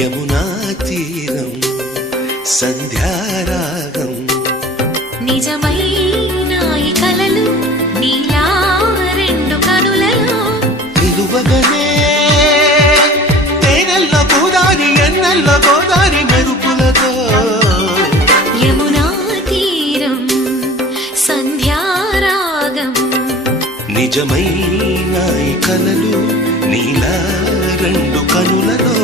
యమునా తీరం సంధ్యారాగం నిజమైన ఈ కలలు నీలా రెండు కనులలో నిలువగనే తేనెల్ల గోదారి ఎన్నెల్ల గోదారి మెరుపులతో యమునా తీరం సంధ్యారాగం నిజమైన ఈ కలలు నీలా రెండు కనులలో